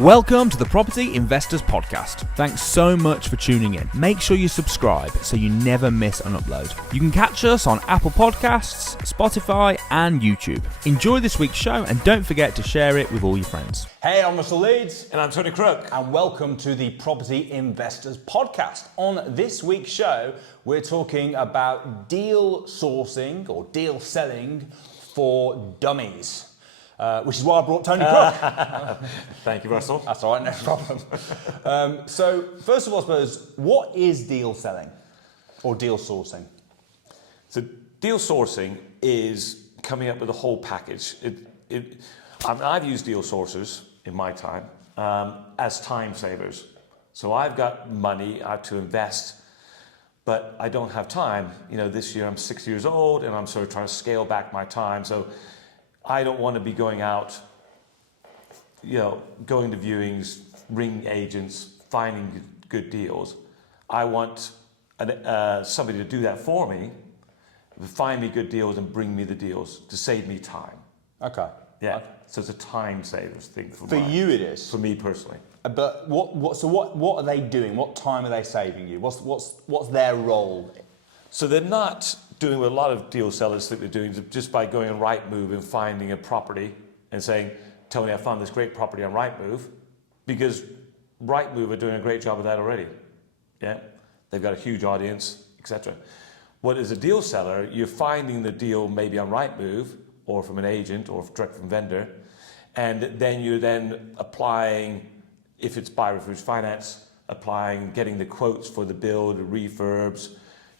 Welcome to the Property Investors Podcast. Thanks so much for tuning in. Make sure you subscribe so you never miss an upload. You can catch us on Apple Podcasts, Spotify, and YouTube. Enjoy this week's show and don't forget to share it with all your friends. Hey, I'm Russell Leeds. And I'm Tony Crook. And welcome to the Property Investors Podcast. On this week's show, we're talking about deal sourcing or deal selling for dummies. Which is why I brought Tony Crook. Thank you, Russell. That's all right, no problem. So, first of all, I suppose, what is deal selling or deal sourcing? So, deal sourcing is coming up with a whole package. I've used deal sourcers in my time as time savers. So, I've got money I have to invest, but I don't have time. You know, this year I'm 60 years old and I'm sort of trying to scale back my time. So, I don't want to be going out, going to viewings, ringing agents, finding good deals. I want somebody to do that for me, find me good deals and bring me the deals to save me time. Okay. Yeah. So it's a time savers thing for you. It is for me personally. But what are they doing? What time are they saving you? What's their role? So they're not doing what a lot of deal sellers think they're doing, just by going on Rightmove and finding a property and saying, Tony, I found this great property on Rightmove, because Rightmove are doing a great job of that already. Yeah, they've got a huge audience, etc. What is a deal seller? You're finding the deal maybe on Rightmove or from an agent or direct from vendor, and then you're applying, if it's buyer refuge finance, getting the quotes for the build, the refurbs,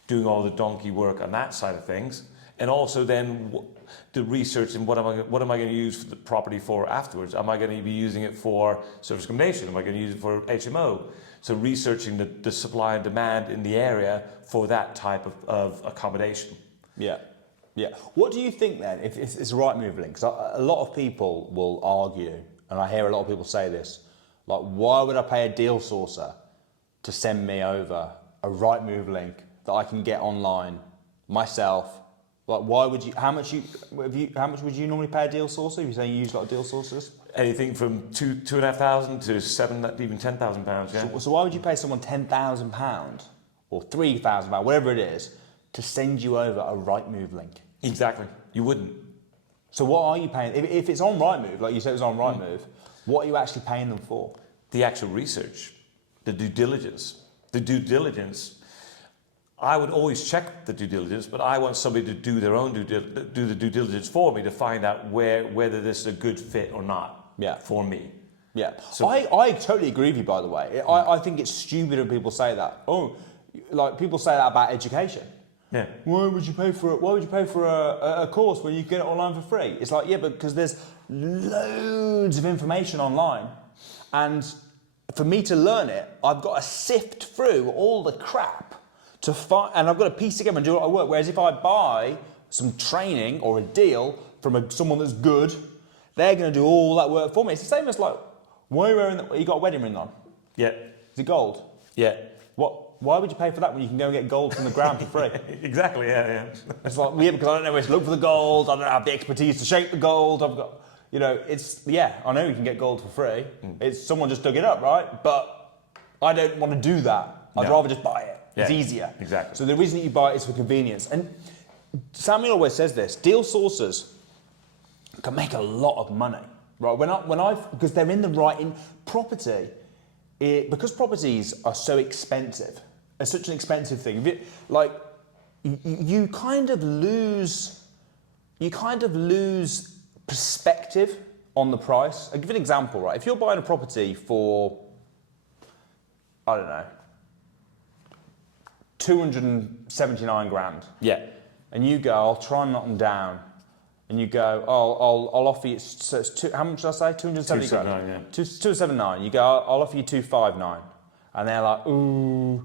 doing all the donkey work on that side of things, and also then the research and what am I going to use the property for afterwards? Am I going to be using it for service accommodation? Am I going to use it for HMO? So researching the supply and demand in the area for that type of accommodation. Yeah. What do you think then, if it's a Rightmove link? Because a lot of people will argue, and I hear a lot of people say this, like, why would I pay a deal sourcer to send me over a Rightmove link that I can get online myself? Like, why would you? How much would you normally pay a deal sourcer? If you're saying you use a lot of deal sourcers, anything from £2,500 to £7,000, even £10,000. Yeah. So why would you pay someone £10,000 or £3,000, whatever it is, to send you over a Rightmove link? Exactly. You wouldn't. So what are you paying? If it's on Rightmove, like you said, it was on Rightmove. What are you actually paying them for? The actual research, the due diligence. The due diligence. I would always check the due diligence, but I want somebody to do their own do the due diligence for me to find out whether this is a good fit or not. Yeah. For me. Yeah. So, I totally agree with you, by the way. I think it's stupid when people say that. Oh, like people say that about education. Yeah. Why would you pay for a course when you can get it online for free? It's like, yeah, but because there's loads of information online, and for me to learn it, I've got to sift through all the crap to find, and I've got to piece together and do a lot of work. Whereas if I buy some training or a deal from someone that's good, they're going to do all that work for me. It's the same as like, why are you wearing you got a wedding ring on? Yeah. Is it gold? Yeah. Why would you pay for that when you can go and get gold from the ground for free? Exactly, yeah. It's like, yeah, because I don't know where to look for the gold, I don't have the expertise to shape the gold, I know you can get gold for free. It's someone just dug it up, right? But I don't want to do that. I'd rather just buy it. It's easier. Exactly. So the reason that you buy it is for convenience. And Samuel always says this, deal sourcers can make a lot of money, right? Because they're in the right in property. Because properties are so expensive, it's such an expensive thing. You kind of lose perspective on the price. I'll give you an example, right? If you're buying a property for, I don't know, 279 grand. Yeah. And you go, I'll try and knock them down. And you go, I'll offer you, so it's how much did I say? 270 grand? 279, yeah. 279. You go, I'll offer you 259. And they're like, ooh,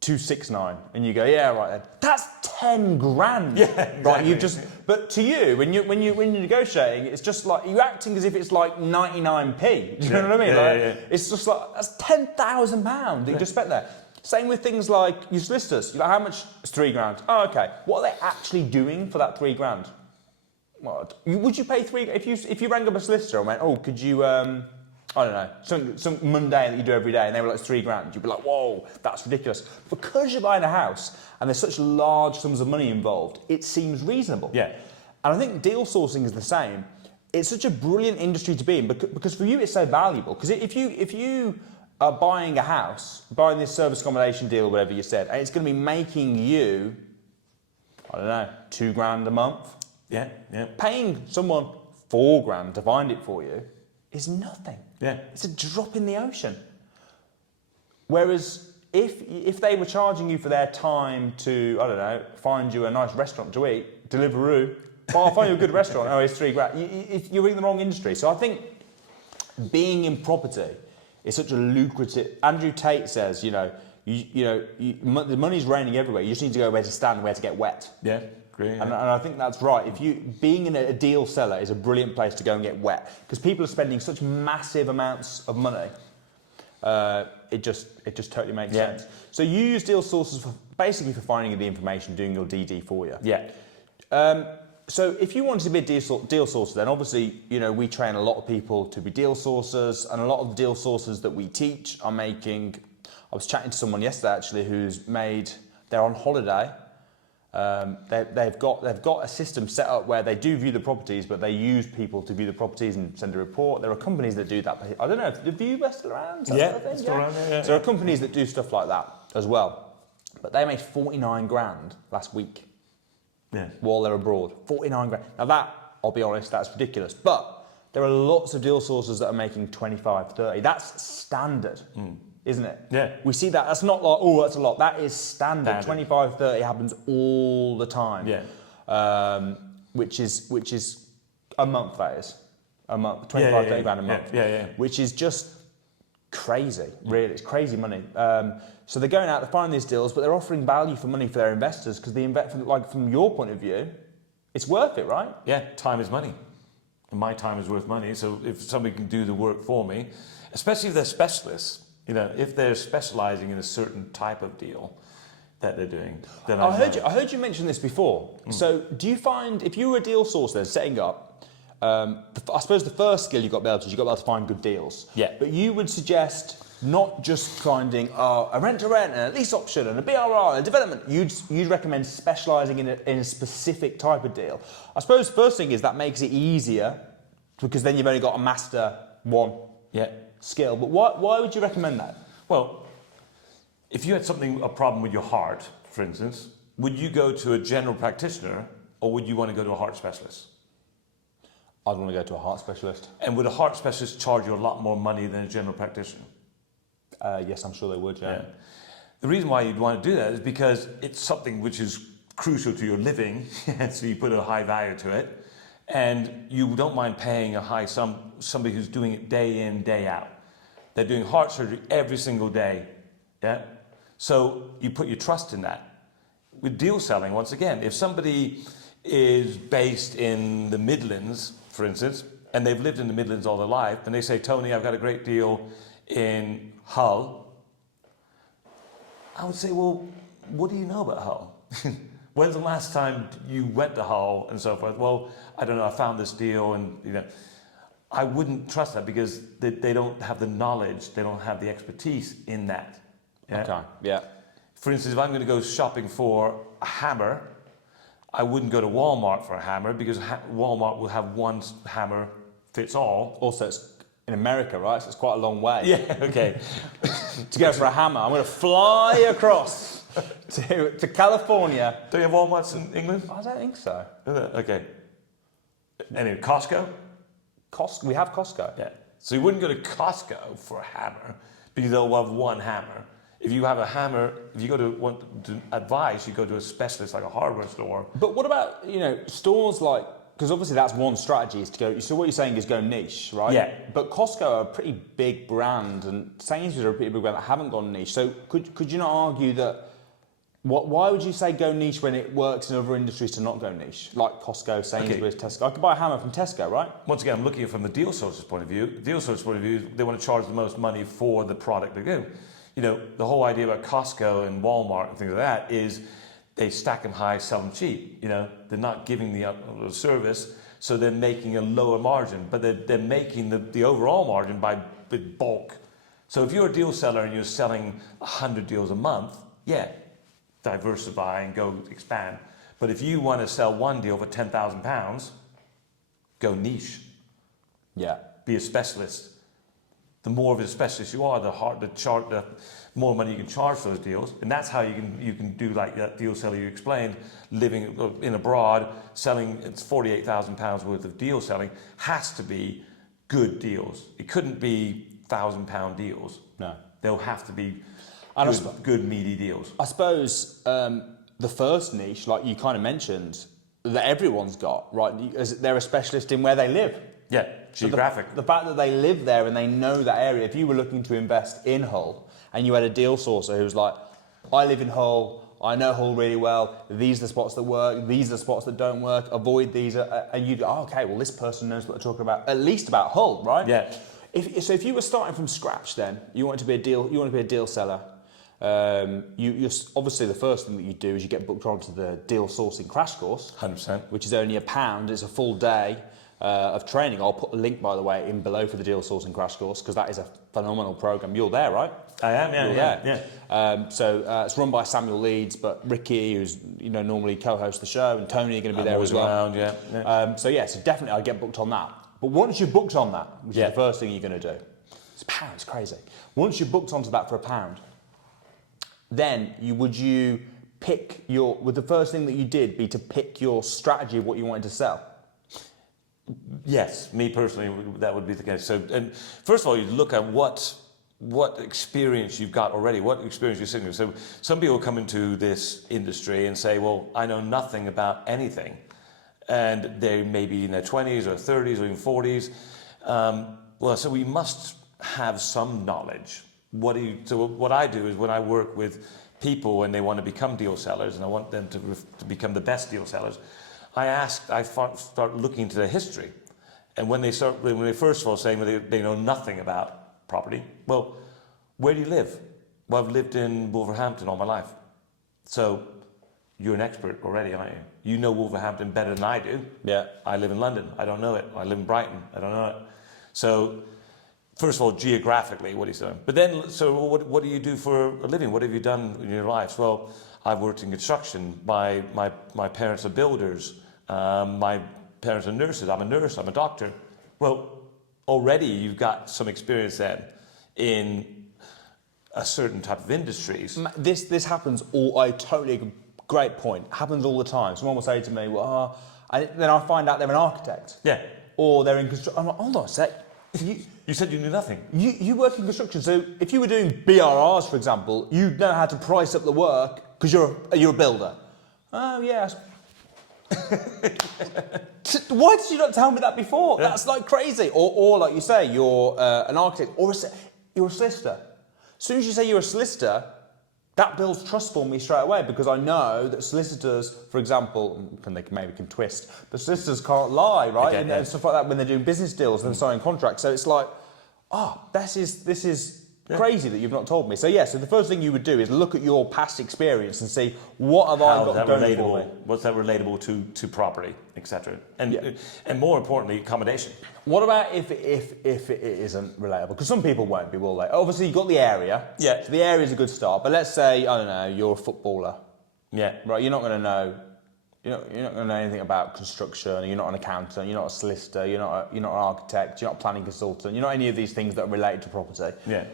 269. And you go, yeah, right then. That's 10 grand. Yeah, exactly. Right, but to you, when you're negotiating, it's just like, you're acting as if it's like 99p. Do you know what I mean? Yeah. It's just like, that's £10,000 that you just spent there. Same with things like your solicitors. You're like, how much? It's 3 grand. Oh, okay. What are they actually doing for that 3 grand? What? Would you pay 3 if you rang up a solicitor and went, oh, could you I don't know, some mundane that you do every day, and they were like £3,000, you'd be like, whoa, that's ridiculous. Because you're buying a house and there's such large sums of money involved, it seems reasonable. Yeah. And I think deal sourcing is the same. It's such a brilliant industry to be in because for you it's so valuable. Because if you are buying a house, buying this service accommodation deal, whatever you said, and it's going to be making you, I don't know, £2,000 a month. Yeah. Paying someone £4,000 to find it for you is nothing. Yeah. It's a drop in the ocean. Whereas if they were charging you for their time to, I don't know, find you a nice restaurant to eat, Deliveroo, well, I'll find you a good restaurant, oh, it's £3,000. You're in the wrong industry. So I think being in property is such a lucrative. Andrew Tate says, the money's raining everywhere. You just need to go where to stand and where to get wet. Yeah. Agree, yeah. And I think that's right. Being in a deal seller is a brilliant place to go and get wet because people are spending such massive amounts of money. It just totally makes sense. So you use deal sources basically for finding the information, doing your DD for you. Yeah. So if you want to be a deal sourcer, then obviously, we train a lot of people to be deal sourcers, and a lot of the deal sourcers that we teach are making. I was chatting to someone yesterday actually they're on holiday. They've got a system set up where they do view the properties, but they use people to view the properties and send a report. There are companies that do that. I don't know if the View are still around. Yeah, still around. Yeah. So there are companies that do stuff like that as well. But they made £49,000 last week. Yeah. While they're abroad, £49,000. Now that, I'll be honest, that's ridiculous. But there are lots of deal sources that are making 25, 30. That's standard. Isn't it? Yeah. We see that. That's not like, oh, that's a lot. That is standard. 25, 30 happens all the time. Yeah. Which is a month, that is. A month. 25, 30 grand a month. Yeah. Which is just crazy, really. It's crazy money. So they're going out, they're finding these deals, but they're offering value for money for their investors because from your point of view, it's worth it, right? Yeah, time is money. And my time is worth money. So if somebody can do the work for me, especially if they're specialists, if they're specializing in a certain type of deal that they're doing, then I heard you mention this before. So do you find, if you were a deal sourcer then setting up, I suppose the first skill you've got to be able to find good deals. Yeah. But you would suggest not just finding a rent-to-rent and a lease option and a BRR and a development. You'd recommend specialising in a specific type of deal. I suppose the first thing is that makes it easier because then you've only got to master one skill. But why would you recommend that? Well, if you had a problem with your heart, for instance, would you go to a general practitioner or would you want to go to a heart specialist? I'd want to go to a heart specialist. And would a heart specialist charge you a lot more money than a general practitioner? Yes, I'm sure they would, yeah. The reason why you'd want to do that is because it's something which is crucial to your living, so you put a high value to it, and you don't mind paying a high sum, somebody who's doing it day in, day out. They're doing heart surgery every single day, yeah? So you put your trust in that. With deal selling, once again, if somebody is based in the Midlands, for instance, and they've lived in the Midlands all their life, and they say, Tony, I've got a great deal in Hull, I would say, well, what do you know about Hull? When's the last time you went to Hull and so forth? Well, I don't know, I found this deal and, I wouldn't trust that because they don't have the knowledge, they don't have the expertise in that. Yeah? Okay, yeah. For instance, if I'm going to go shopping for a hammer, I wouldn't go to Walmart for a hammer because Walmart will have one hammer fits all. Also, it's in America, right? So it's quite a long way. Yeah, okay. To go for a hammer, I'm going to fly across to California. Do you have Walmarts in England? I don't think so. Okay. Anyway, Costco? We have Costco. Yeah. So you wouldn't go to Costco for a hammer because they'll have one hammer. If you have a hammer, if you want to advise, you go to a specialist like a hardware store. But what about, stores like, because obviously that's one strategy is to go, so what you're saying is go niche, right? Yeah. But Costco are a pretty big brand and Sainsbury's are a pretty big brand that haven't gone niche. So could you not argue that, why would you say go niche when it works in other industries to not go niche? Like Costco, Sainsbury's, Tesco. I could buy a hammer from Tesco, right? Once again, I'm looking at it from the deal source's point of view. Deal source's point of view, they want to charge the most money for the product they do. The whole idea about Costco and Walmart and things like that is they stack them high, sell them cheap. You know, they're not giving the service, so they're making a lower margin, but they're making the overall margin by bulk. So if you're a deal seller and you're selling 100 deals a month, yeah, diversify and go expand. But if you want to sell one deal for £10,000, go niche. Yeah. Be a specialist. The more of a specialist you are, the more money you can charge for those deals, and that's how you can do like that deal seller you explained, living in abroad, selling. It's £48,000 worth of deal selling. Has to be good deals. It couldn't be £1,000 deals. No, they'll have to be good meaty deals. I suppose the first niche, like you kind of mentioned, that everyone's got, right? They're a specialist in where they live. Yeah, geographic. So the fact that they live there and they know that area. If you were looking to invest in Hull and you had a deal sourcer who's like, I live in Hull, I know Hull really well, these are the spots that work, these are the spots that don't work, avoid these, and you go, okay, well this person knows what they're talking about, at least about Hull, right? Yeah. So if you were starting from scratch, then you want to be a deal seller. You're obviously the first thing that you do is you get booked onto the deal sourcing crash course, 100%, which is only £1. It's a full day of training. I'll put a link, by the way, in below for the deal sourcing crash course because that is a phenomenal program. You're there, right? I am. Yeah. So it's run by Samuel Leeds, but Ricky, who's normally co-hosts the show, and Tony are going to be there as well. Around, yeah. So definitely I'd get booked on that. But once you're booked on that, which is the first thing you're going to do, it's £1. It's crazy. Once you're booked onto that for £1, then would the first thing that you did be to pick your strategy of what you wanted to sell? Yes, me personally, that would be the case. So, and first of all, you look at what experience you've got already, what experience you're sitting with. So some people come into this industry and say, well, I know nothing about anything. And they may be in their 20s or 30s or even 40s. So we must have some knowledge. So what I do is when I work with people and they want to become deal sellers and I want them to become the best deal sellers, I start looking into their history. And when they first of all saying they know nothing about property, well, where do you live? Well, I've lived in Wolverhampton all my life. So you're an expert already, aren't you? You know Wolverhampton better than I do. Yeah. I live in London. I don't know it. I live in Brighton. I don't know it. So first of all, geographically, what he's doing. But then, so what do you do for a living? What have you done in your life? Well, I've worked in construction. My parents are builders. My parents are nurses. I'm a nurse. I'm a doctor. Well, already you've got some experience then in a certain type of industries. This happens great point. Happens all the time. Someone will say to me, well, and then I find out they're an architect. Yeah. Or they're in construction. I'm like, hold on a sec. You said you knew nothing. You work in construction, so if you were doing BRRs, for example, you'd know how to price up the work because you're a builder. Oh, yes. Why did you not tell me that before? Yeah. That's like crazy. Or like you say, you're an architect, or you're a solicitor. As soon as you say you're a solicitor, that builds trust for me straight away because I know that solicitors, for example, they maybe can twist, but solicitors can't lie, right? Okay, and stuff like that when they're doing business deals and signing contracts. So it's like, this is crazy that you've not told me. So so the first thing you would do is look at your past experience and see what have I got going for me. What's that relatable to property, etc. And more importantly, accommodation. What about if it isn't relatable? Because some people won't be, will they? Obviously, you've got the area. Yeah. So the area is a good start. But let's say, I don't know, you're a footballer. Yeah. Right. You're not going to know. You're not going to know anything about construction. You're not an accountant. You're not a solicitor. You're not an architect. You're not a planning consultant. You're not any of these things that are related to property. Yeah.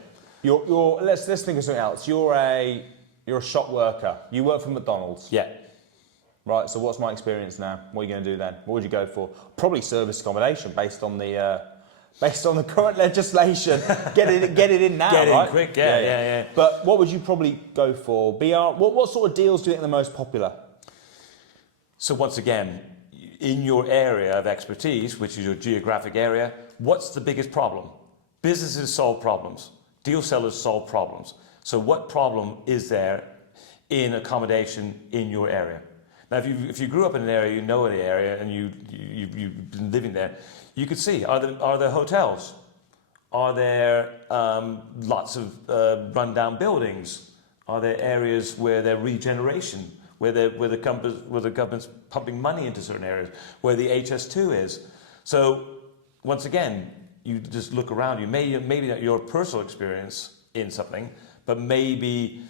Let's think of something else. You're a shop worker. You work for McDonald's. Yeah. Right, so what's my experience now? What are you going to do then? What would you go for? Probably service accommodation based on the current legislation. Get it in now, Get right? in quick, yeah. But what would you probably go for? BR. What sort of deals do you think are the most popular? So once again, in your area of expertise, which is your geographic area, what's the biggest problem? Businesses solve problems. Deal sellers solve problems. So what problem is there in accommodation in your area? Now, if you grew up in an area, you know the area, and you've been living there, you could see, are there hotels? Are there lots of rundown buildings? Are there areas where there's regeneration? where the government's pumping money into certain areas, where the HS2 is. So once again, you just look around you. Maybe not your personal experience in something, but maybe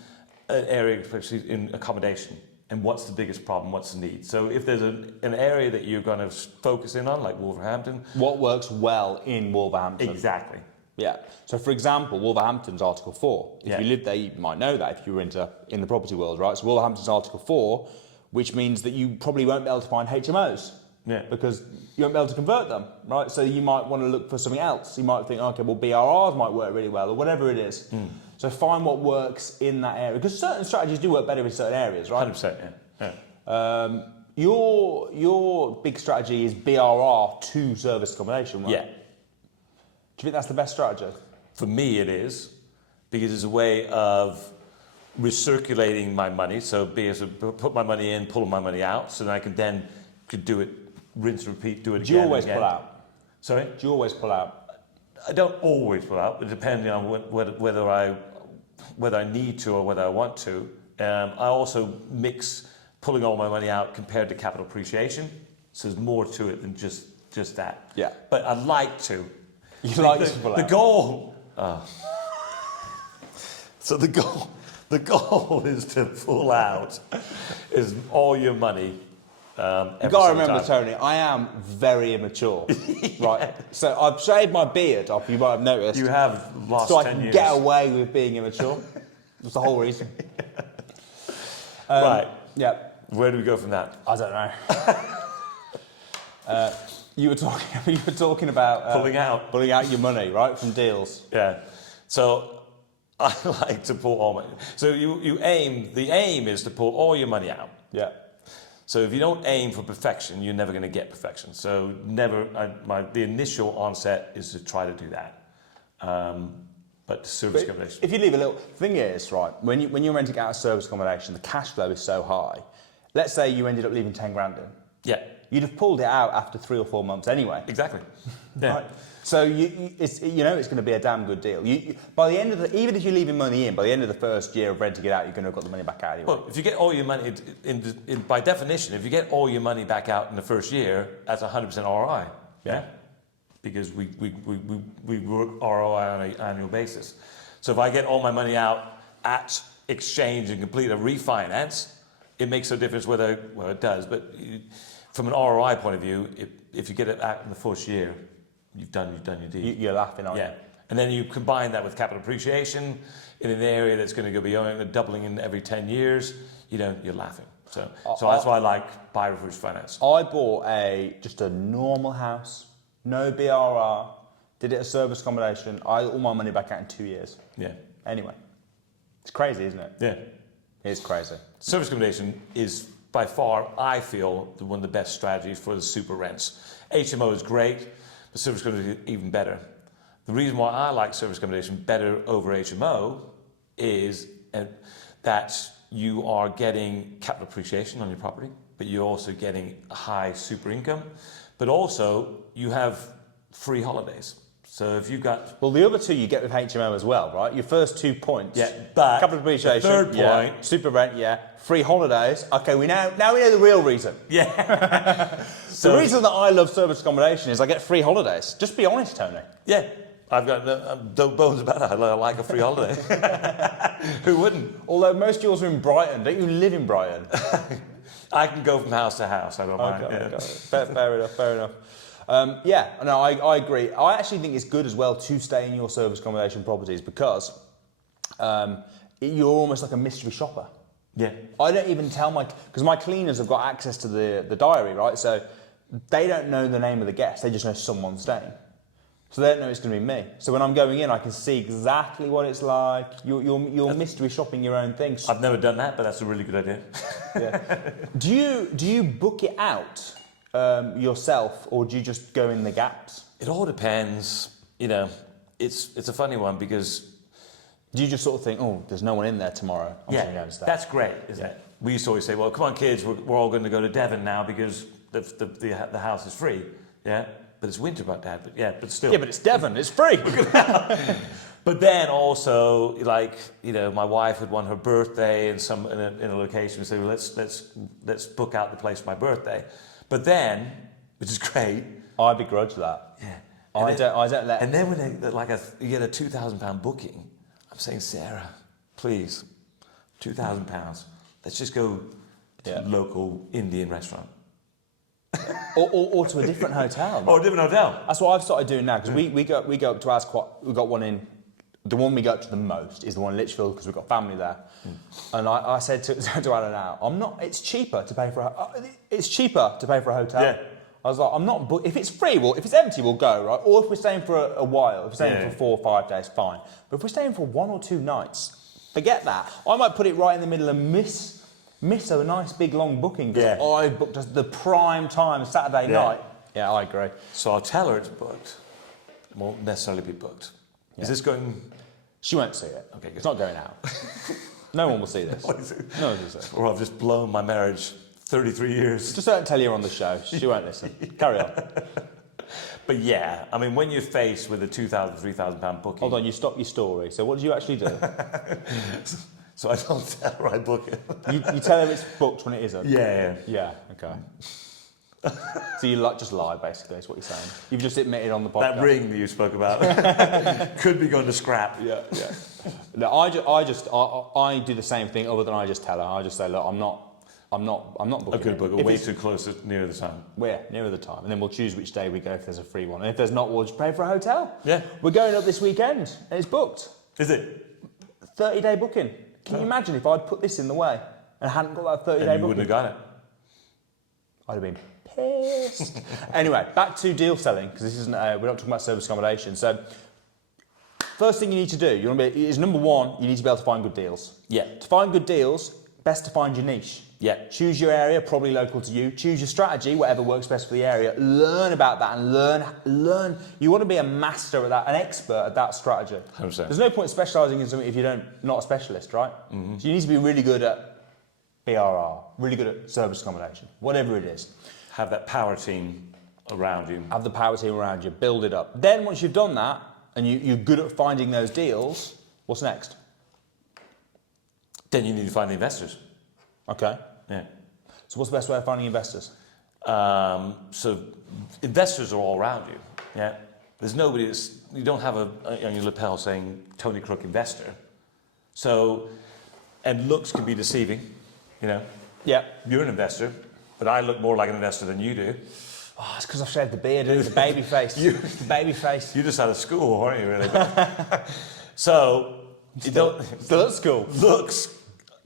an area, especially in accommodation. And what's the biggest problem? What's the need? So if there's an area that you're going to focus in on, like Wolverhampton. What works well in Wolverhampton? Exactly. Yeah. So for example, Wolverhampton's Article 4. If Yeah. you live there, you might know that if you were in the property world, right? So Wolverhampton's Article 4, which means that you probably won't be able to find HMOs. Yeah. Because you won't be able to convert them, right? So you might want to look for something else. You might think, okay, well, BRRs might work really well, or whatever it is. So find what works in that area. Because certain strategies do work better in certain areas, right? 100%, yeah. Your big strategy is BRR to service accommodation, right? Yeah. Do you think that's the best strategy? For me, it is, because it's a way of recirculating my money. So be able to put my money in, pull my money out, so that I could do it, rinse, repeat, do it again. Do you always again. pull out? Sorry? Do you always pull out? I don't always pull out, but depending on whether I need to or whether I want to. I also mix pulling all my money out compared to capital appreciation. So there's more to it than just that. Yeah. But I like to. You like to pull out? The goal. So the goal is to pull out is all your money. You've got to remember, Tony, I am very immature, right? So I've shaved my beard off, you might have noticed. You have lost so 10 I can years. get away with being immature. That's the whole reason. Right. Yeah. Where do we go from that? I don't know. You were talking about Pulling out your money, right, from deals. Yeah. So I like to pull all my. So you aim. The aim is to pull all your money out. Yeah. So if you don't aim for perfection, you're never going to get perfection. So the initial onset is to try to do that. But service accommodation. If you leave a little, thing is, right, when you're renting out a service accommodation, the cash flow is so high. Let's say you ended up leaving 10 grand in. Yeah. You'd have pulled it out after 3 or 4 months anyway. Exactly. Yeah. Right. So it's going to be a damn good deal. By the end of even if you're leaving money in, by the end of the first year of renting it out, you're going to have got the money back out anyway. Well, if you get all your money, by definition, if you get all your money back out in the first year, that's 100% ROI. Yeah. Because we work ROI on an annual basis. So if I get all my money out at exchange and complete a refinance, it makes no difference whether, well, it does, but from an ROI point of view, if you get it out in the first year, you've done your deed. You're laughing, aren't you? Yeah. And then you combine that with capital appreciation in an area that's going to be doubling in every 10 years, you're laughing. So that's why I like buy, refurbish, finance. I bought just a normal house, no BRR, did it a service accommodation. I got all my money back out in 2 years. Yeah. Anyway, it's crazy, isn't it? Yeah. It's crazy. Service accommodation is by far, I feel, one of the best strategies for the super rents. HMO is great, but service accommodation is even better. The reason why I like service accommodation better over HMO is that you are getting capital appreciation on your property, but you're also getting a high super income, but also you have free holidays. So if you got... Well, the other two you get with HMO as well, right? Your first 2 points. Yeah, but capital appreciation. The third point... Yeah. Super rent, yeah. Free holidays. Okay, now we know the real reason. Yeah. The reason that I love service accommodation is I get free holidays. Just be honest, Tony. Yeah. I've got no bones about it. I like a free holiday. Who wouldn't? Although most of yours are in Brighton. Don't you live in Brighton? I can go from house to house. I don't mind. Okay, Yeah. Fair enough. I agree. I actually think it's good as well to stay in your service accommodation properties because you're almost like a mystery shopper. Yeah. I don't even tell because my cleaners have got access to the diary, right? So they don't know the name of the guest. They just know someone's staying. So they don't know it's going to be me. So when I'm going in, I can see exactly what it's like. You're mystery shopping your own things. I've never done that, but that's a really good idea. Yeah. Do you book it out yourself, or do you just go in the gaps? It all depends. It's a funny one because... Do you just sort of think, oh, there's no one in there tomorrow? I'm going to stay. That's great, isn't it? We used to always say, well, come on, kids, we're all going to go to Devon now because the house is free. Yeah. But it's winter, Dad. But still. Yeah, but it's Devon. It's free. But then also, like, you know, my wife would want her birthday in a location. We say, well, let's book out the place for my birthday. But then, which is great. I begrudge that. Yeah. I don't let. And then when you get a £2,000 booking, I'm saying, Sarah, please, £2,000. Let's just go to a local Indian restaurant. or to a different hotel. Or a different hotel. That's what I've started doing now, because we go up to Ascot. We've got one in. The one we go to the most is the one in Lichfield, because we've got family there. And I said to Anna now, it's cheaper to pay for a hotel. Yeah. I was like, I'm not. If it's free, if it's empty, we'll go, right? Or if we're staying for a while, if we're staying for 4 or 5 days, fine. But if we're staying for 1 or 2 nights, forget that. I might put it right in the middle and miss a nice big long booking, because I booked the prime time Saturday night. Yeah, I agree. So I'll tell her it's booked. It won't necessarily be booked. Yeah. Is this going? She won't see it. Okay, good. It's not going out. No one will see this. No one will see it. Or I've just blown my marriage 33 years. Just don't tell her on the show. She won't listen. Carry on. But yeah, I mean, when you're faced with a £2,000, £3,000 booking. Hold on, you stop your story. So what did you actually do? So I don't tell her I book it. You tell her it's booked when it isn't? Yeah. Yeah, okay. So you just lie, basically, is what you're saying. You've just admitted on the podcast. That ring that you spoke about could be going to scrap. Yeah. No, I do the same thing, other than I just tell her. I just say, look, I'm not booking. A good book. Way too close nearer the time. We're nearer the time, and then we'll choose which day we go if there's a free one. And if there's not, we'll just pay for a hotel. Yeah. We're going up this weekend, and it's booked. Is it? 30-day booking. Can you imagine if I'd put this in the way and hadn't got that 30-day booking? You wouldn't have got it. I'd have been pissed. Anyway, back to deal selling, because this isn't. We're not talking about service accommodation. So, first thing you need to do, is number one, you need to be able to find good deals. Yeah. To find good deals, best to find your niche. Yeah. Choose your area, probably local to you. Choose your strategy, whatever works best for the area. Learn about that and learn. You want to be a master at that, an expert at that strategy. 100%. There's no point specialising in something if you're not a specialist, right? Mm-hmm. So you need to be really good at BRR, really good at service accommodation, whatever it is. Have that power team around you. Have the power team around you, build it up. Then once you've done that, and you're good at finding those deals, what's next? Then you need to find the investors. Okay. Yeah. So what's the best way of finding investors? So investors are all around you. Yeah. There's nobody you don't have on your lapel saying Tony Crook investor. So, and looks can be deceiving, you know. Yeah. You're an investor, but I look more like an investor than you do. Oh, it's because I've shaved the beard and the baby face. The baby face. You're just out of school, aren't you, really? So, Still at school. Looks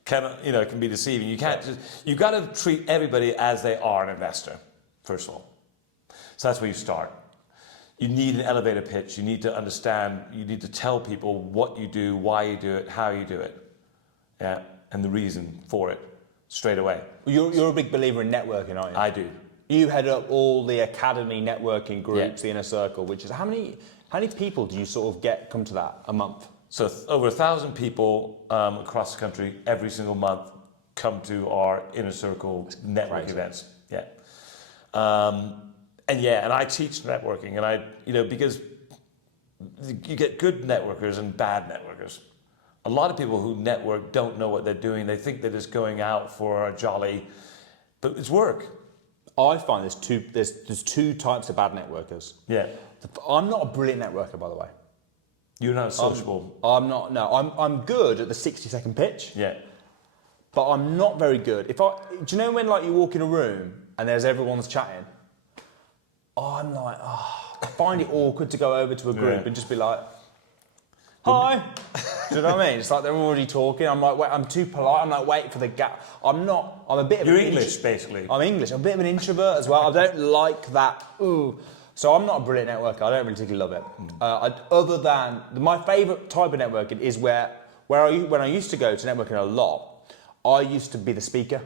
can be deceiving. You got to treat everybody as they are an investor, first of all. So that's where you start. You need an elevator pitch. You need to understand. You need to tell people what you do, why you do it, how you do it, yeah, and the reason for it straight away. You're a big believer in networking, aren't you? I do. You head up all the academy networking groups, the inner circle, which is how many people do you sort of come to that a month? So over 1,000 people across the country every single month come to our inner circle network events. Yeah. And I teach networking, and because you get good networkers and bad networkers. A lot of people who network don't know what they're doing. They think they're just going out for a jolly, but it's work. I find there's two types of bad networkers. Yeah. I'm not a brilliant networker, by the way. You're not sociable. I'm not. No, I'm good at the 60-second pitch. Yeah. But I'm not very good. Do you know when you walk in a room and everyone's chatting? I'm like, I find it awkward to go over to a group and just be like, hi. Do you know what I mean? It's like they're already talking. I'm like, wait, I'm too polite. I'm like, wait for the gap. I'm a bit of You're English, basically. I'm English. I'm a bit of an introvert as well. I don't like that. Ooh. So I'm not a brilliant networker. I don't really particularly love it. Other than my favourite type of networking is when I used to go to networking a lot, I used to be the speaker.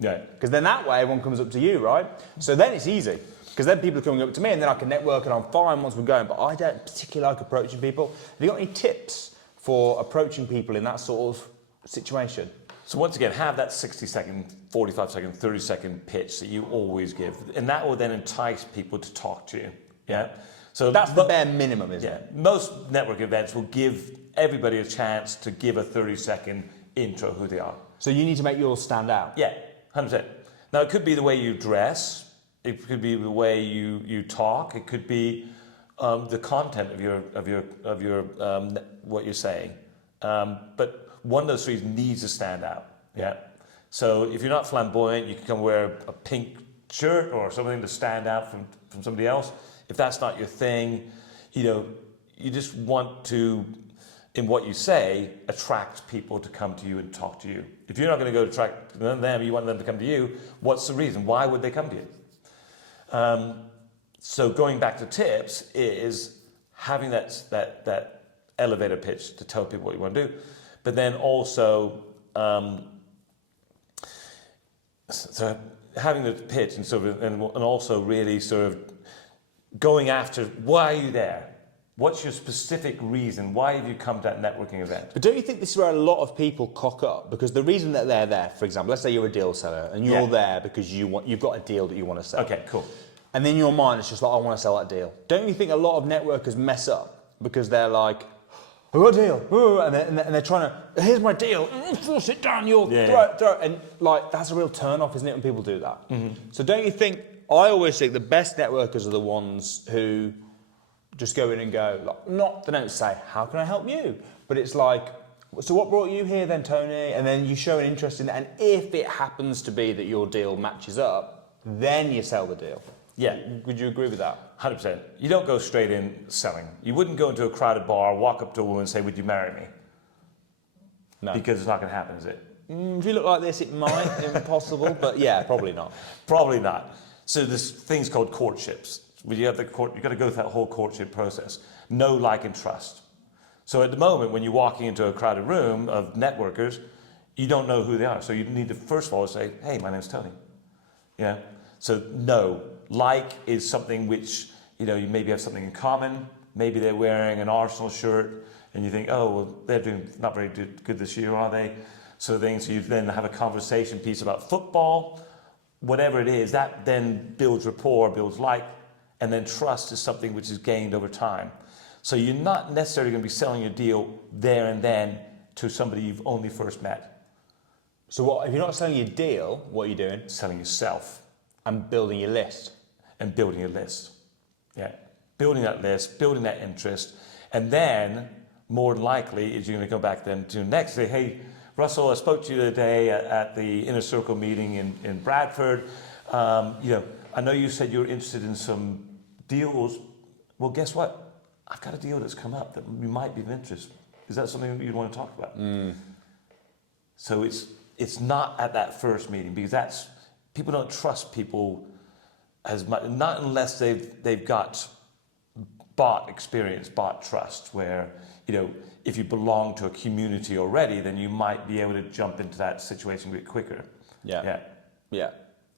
Yeah. Because then that way everyone comes up to you, right? So then it's easy. Because then people are coming up to me and then I can network and I'm fine once we're going. But I don't particularly like approaching people. Have you got any tips for approaching people in that sort of situation? So once again, have that 60-second, 45-second, 30-second pitch that you always give. And that will then entice people to talk to you. Yeah? So That's the bare minimum, isn't yeah, it? most network events will give everybody a chance to give a 30-second intro who they are. So you need to make yours stand out. Yeah, 100%. Now it could be the way you dress, it could be the way you talk, it could be the content of your what you're saying. But one of those three needs to stand out. Yeah. So if you're not flamboyant, you can come wear a pink shirt or something to stand out from somebody else. If that's not your thing, you just want to, in what you say, attract people to come to you and talk to you. If you're not going to go attract them, you want them to come to you, what's the reason? Why would they come to you? So going back to tips is having that elevator pitch to tell people what you want to do, but then also so having the pitch and sort of and also really sort of going after why are you there? What's your specific reason? Why have you come to that networking event? But don't you think this is where a lot of people cock up? Because the reason that they're there, for example, let's say you're a deal seller and you're there because you've got a deal that you want to sell. Okay, cool. And then in your mind, it's just like, I want to sell that deal. Don't you think a lot of networkers mess up because they're like, I've got a deal, and they're trying to, here's my deal, force it down your throat. And like, that's a real turn off, isn't it, when people do that? Mm-hmm. So don't you think, I always think the best networkers are the ones who just go in and go, like, they don't say, how can I help you? But it's like, so what brought you here then, Tony? And then you show an interest in it, and if it happens to be that your deal matches up, then you sell the deal. Yeah. Would you agree with that? 100%. You don't go straight in selling. You wouldn't go into a crowded bar, walk up to a woman and say, would you marry me? No. Because it's not going to happen, is it? If you look like this, it might, impossible, but yeah, probably not. Probably not. So there's things called courtships. When you have you've got to go through that whole courtship process. Know, like, and trust. So at the moment, when you're walking into a crowded room of networkers, you don't know who they are. So you need to first of all say, hey, my name's Tony. Yeah. So know. Like is something which, you maybe have something in common. Maybe they're wearing an Arsenal shirt and you think, oh, well, they're doing not very good this year, are they? So you then have a conversation piece about football, whatever it is, that then builds rapport, builds like, and then trust is something which is gained over time. So you're not necessarily going to be selling your deal there and then to somebody you've only first met. So if you're not selling your deal, what are you doing? Selling yourself. And building your list. And building a list. Yeah. Building that list, building that interest. And then, more than likely, is you're going to go back then to next say, hey, Russell, I spoke to you the other day at the Inner Circle meeting in Bradford. I know you said you were interested in some deals. Well, guess what? I've got a deal that's come up that might be of interest. Is that something that you'd want to talk about? So it's not at that first meeting because people don't trust people as much, not unless they've got bought experience, bought trust, where, if you belong to a community already, then you might be able to jump into that situation a bit quicker. Yeah,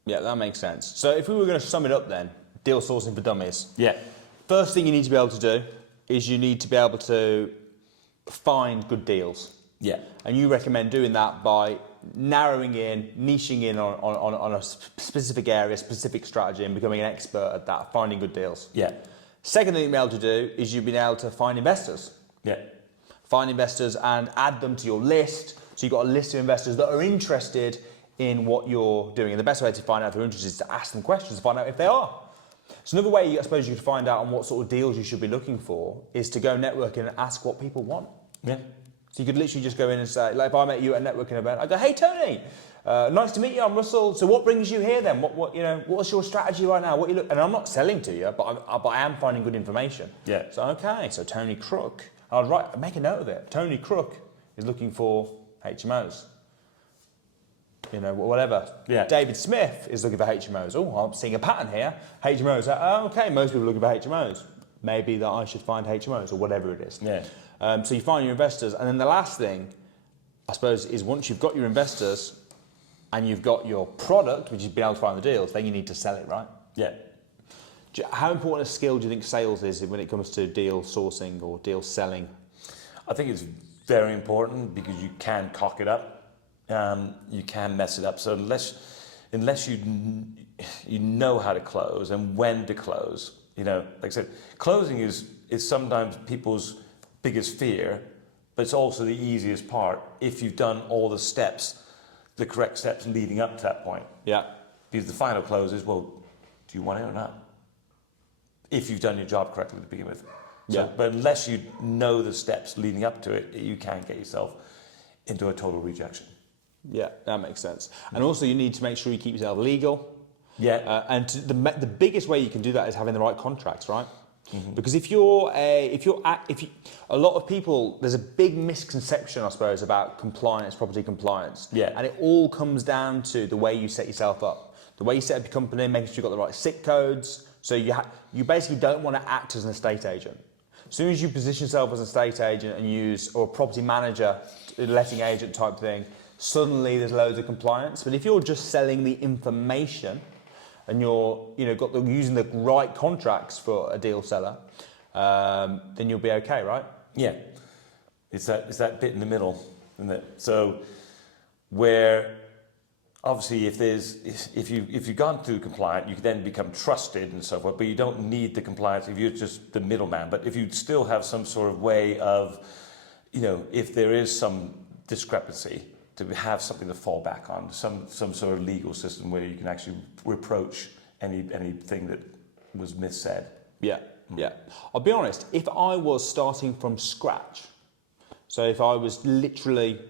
that makes sense. So if we were going to sum it up then, deal sourcing for dummies. Yeah. First thing you need to be able to do is you need to be able to find good deals. Yeah. And you recommend doing that by narrowing in, niching in on a specific area, specific strategy, and becoming an expert at that, finding good deals. Yeah. Second thing you'll be able to do is you've been able to find investors. Yeah. Find investors and add them to your list. So you've got a list of investors that are interested in what you're doing. And the best way to find out if they're interested is to ask them questions to find out if they are. So another way I suppose you could find out on what sort of deals you should be looking for is to go networking and ask what people want. Yeah. So you could literally just go in and say, like if I met you at a networking event, I go, hey Tony, nice to meet you, I'm Russell. So what brings you here then? What's your strategy right now? And I'm not selling to you, but I am finding good information. Yeah. So okay, so Tony Crook, I'd make a note of it. Tony Crook is looking for HMOs. Whatever. Yeah. David Smith is looking for HMOs. Oh, I'm seeing a pattern here. HMOs. Okay, most people are looking for HMOs. Maybe that I should find HMOs or whatever it is. Yeah. So you find your investors, and then the last thing, I suppose, is once you've got your investors and you've got your product, which you've been able to find the deals, then you need to sell it, right? Yeah. How important a skill do you think sales is when it comes to deal sourcing or deal selling? I think it's very important because you can cock it up. You can mess it up. So unless you know how to close and when to close, You know, like I said, closing is sometimes people's biggest fear, but it's also the easiest part if you've done all the steps, the correct steps leading up to that point. Yeah. Because the final close is, well, do you want it or not? If you've done your job correctly to begin with. So, Yeah. but unless you know the steps leading up to it, you can't get yourself into a total rejection. Yeah, that makes sense. And also, you need to make sure you keep yourself legal. Yeah. And the biggest way you can do that is having the right contracts, right? Mm-hmm. Because if a lot of people, there's a big misconception, I suppose, about compliance, property compliance. Yeah. And it all comes down to the way you set yourself up, the way you set up your company, making sure you've got the right SIC codes. So you basically don't want to act as an estate agent. As soon as you position yourself as an estate agent and or a property manager, letting agent type thing, suddenly there's loads of compliance. But if you're just selling the information and you're using the right contracts for a deal seller, then you'll be okay, right? Yeah. It's that bit in the middle, isn't it? So where obviously if you've gone through compliant, you can then become trusted and so forth, but you don't need the compliance if you're just the middleman. But if you still have some sort of way of, if there is some discrepancy, to have something to fall back on, some sort of legal system where you can actually reproach anything that was missaid. Yeah, yeah. I'll be honest, if I was starting from scratch, so if I was literally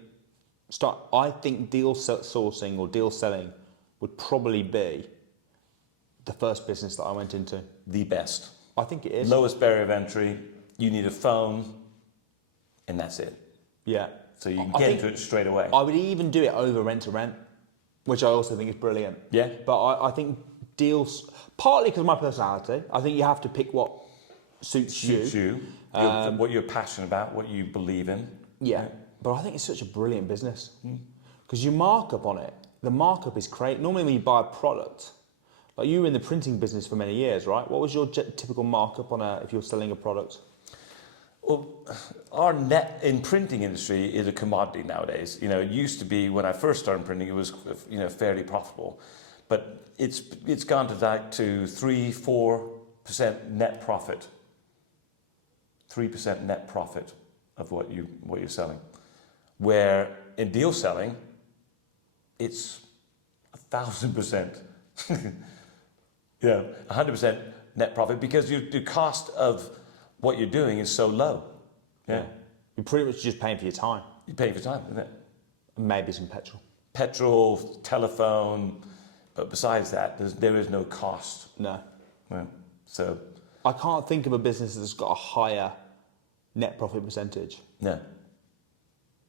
I think deal sourcing or deal selling would probably be the first business that I went into. The best. I think it is. Lowest barrier of entry, you need a phone, and that's it. Yeah. So you can get into it straight away. I would even do it over rent to rent, which I also think is brilliant. Yeah. But I think deals, partly because of my personality, I think you have to pick what suits you. What you're passionate about, what you believe in. Yeah. But I think it's such a brilliant business because you mark up on it. The markup is great. Normally when you buy a product, like you were in the printing business for many years, right? What was your typical markup on if you're selling a product? Well, our net in printing industry is a commodity nowadays. It used to be when I first started printing, it was fairly profitable, but it's gone to 3-4% net profit. 3% net profit of what you're selling. Where in deal selling, it's 1,000%. 100% net profit because the cost of what you're doing is so low. Yeah. You're pretty much just paying for your time. You're paying for time, isn't it? And maybe some petrol. Petrol, telephone, but besides that, there is no cost. No. Yeah. So I can't think of a business that's got a higher net profit percentage. No.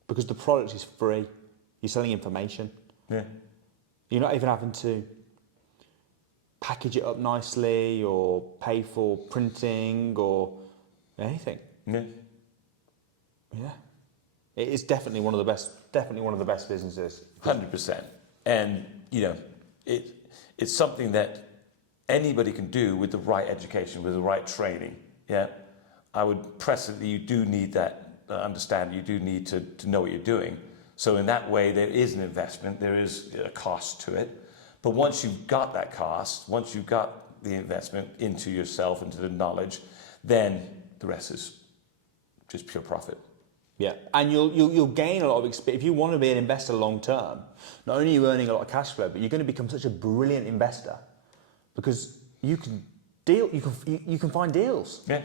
Because the product is free. You're selling information. Yeah. You're not even having to package it up nicely or pay for printing or anything. Yeah. Yeah. It is definitely one of the best businesses. 100%. And, it's something that anybody can do with the right education, with the right training. Yeah. I would press it that you do need that understanding. You do need to know what you're doing. So in that way, there is an investment. There is a cost to it. But once you've got that cost, once you've got the investment into yourself, into the knowledge, then the rest is just pure profit. Yeah, and you'll gain a lot of experience. If you want to be an investor long term, not only are you earning a lot of cash flow, but you're going to become such a brilliant investor because you can find deals. Yeah.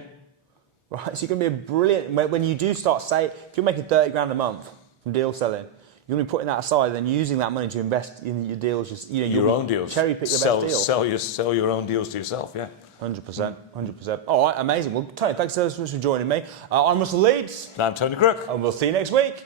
Right, so you're going to be a brilliant, when you do start if you're making 30 grand a month from deal selling, you're going to be putting that aside and then using that money to invest in your deals, your own deals. Cherry pick the best deals. Sell your own deals to yourself, yeah. 100%. All right, amazing. Well, Tony, thanks so much for joining me. I'm Russell Leeds. And I'm Tony Crook. And we'll see you next week.